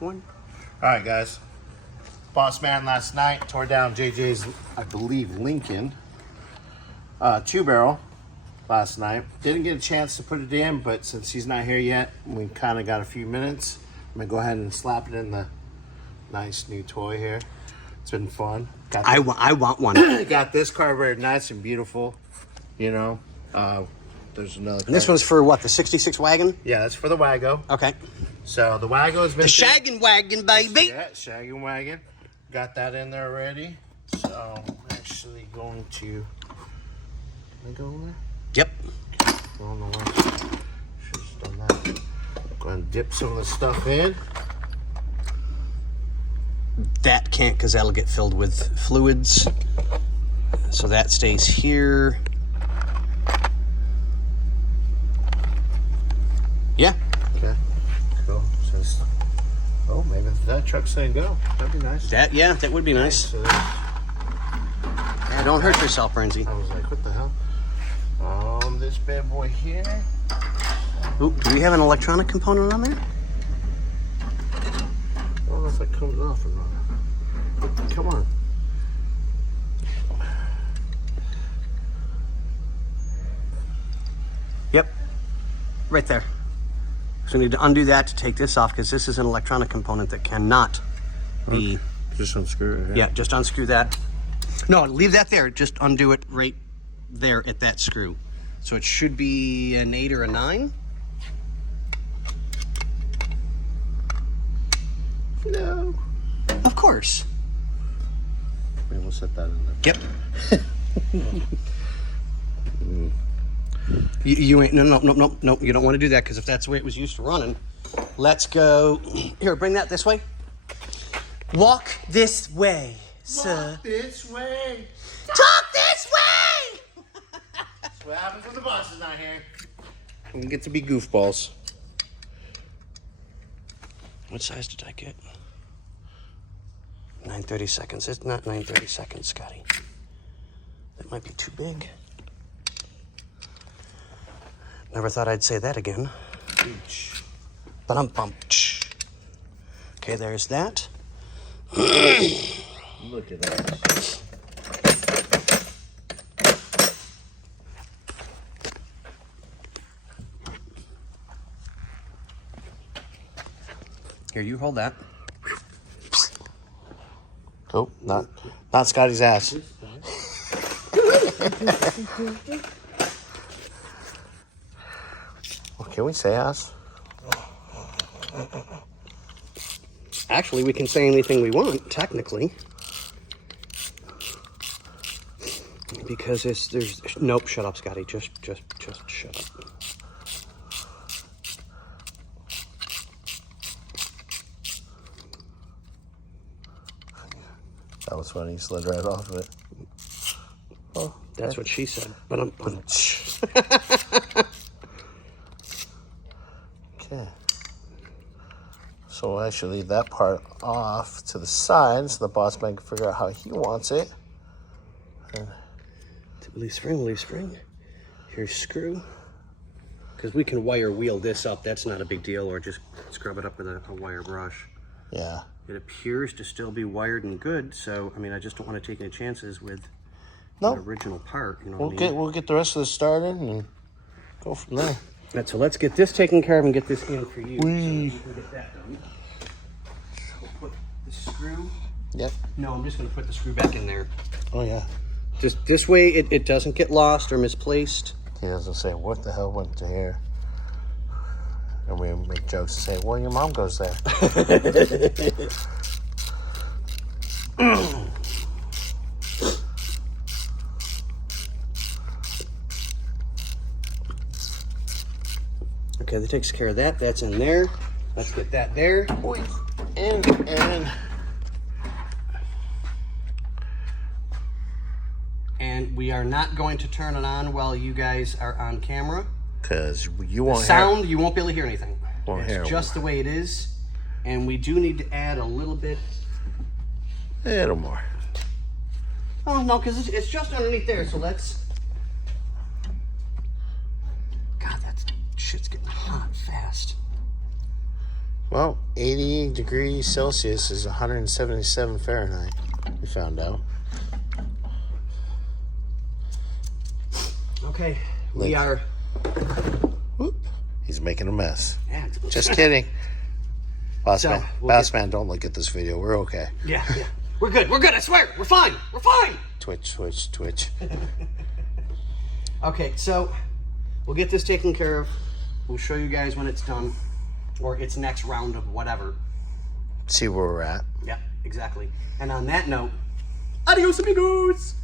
All right, guys. Boss man last night tore down JJ's, I believe, Lincoln 2-barrel last night. Didn't get a chance to put it in, but since he's not here yet, we kind of got a few minutes. I'm gonna go ahead and slap it in the nice new toy here. It's been fun. I want one. Got this carbureted nice and beautiful. You know, there's another. And this one's for what? The '66 wagon? Yeah, that's for the Wago. Okay. So the Wago has been the shaggin' wagon, baby. Yeah, shaggin' wagon. Got that in there already. So I'm actually going to. Can I go in there? Yep. Okay. I don't know why. Should have done that. Go ahead and dip some of the stuff in. That can't, because that'll get filled with fluids. So that stays here. Yeah. Okay. Cool. So oh, maybe that truck's saying go. That'd be nice. That would be nice. So yeah, don't hurt yourself, Renzi. I was like, what the hell? This bad boy here. Ooh, do we have an electronic component on there? I don't know if it comes off or not. Come on. Yep. Right there. So we need to undo that to take this off, because this is an electronic component that cannot be... Just unscrew it. Yeah, just unscrew that. No, leave that there. Just undo it right there at that screw. So it should be an 8 or a 9. No. Of course. Maybe we'll set that in there. Yep. You ain't, no, you don't want to do that, because if that's the way it was used to running. Let's go. Here, bring that this way. Walk this way, sir. Walk this way. Talk this way! That's what happens when the boss is not here. We get to be goofballs. What size did I get? 930 seconds. It's not 930 seconds, Scotty. That might be too big. Never thought I'd say that again. Ba-dum-bum. Okay, there's that. Look at that. Here, you hold that. Oh, not Scotty's ass. Well, can we say ass? Actually, we can say anything we want, technically. Because there's nope, shut up, Scotty. Just shut up. That was funny. He slid right off of it. Oh, that's what she said. But I'm okay. So we'll actually leave that part off to the side so the boss man can figure out how he wants it. Release spring. Here's screw. Because we can wire wheel this up. That's not a big deal. Or just scrub it up with a wire brush. Yeah. It appears to still be wired and good. So, I mean, I just don't want to take any chances with the original part. You know what I mean? We'll get the rest of this started and go from there. Right, so let's get this taken care of and get this in for you. So we can get that done. We'll put the screw. Yep. No, I'm just going to put the screw back in there. Oh, yeah. Just this way it doesn't get lost or misplaced. He doesn't say, what the hell went to here? And we make jokes and say, well, your mom goes there. Okay, that takes care of that. That's in there. Let's get that there. And we are not going to turn it on while you guys are on camera. Because you won't hear sound, you won't be able to hear anything. It's just the way it is. And we do need to add a little bit. A little more. Oh, no, because it's just underneath there. So let's... God, that shit's getting hot fast. Well, 80 degrees Celsius is 177 Fahrenheit. We found out. Okay, we are. Whoop. He's making a mess. Yeah, Just kidding. Boss So, man, we'll man, don't look at this video. We're okay. Yeah. We're good. We're good. I swear. We're fine. We're fine. Twitch. Okay, so we'll get this taken care of. We'll show you guys when it's done, or its next round of whatever. See where we're at. Yep, exactly. And on that note, adios amigos!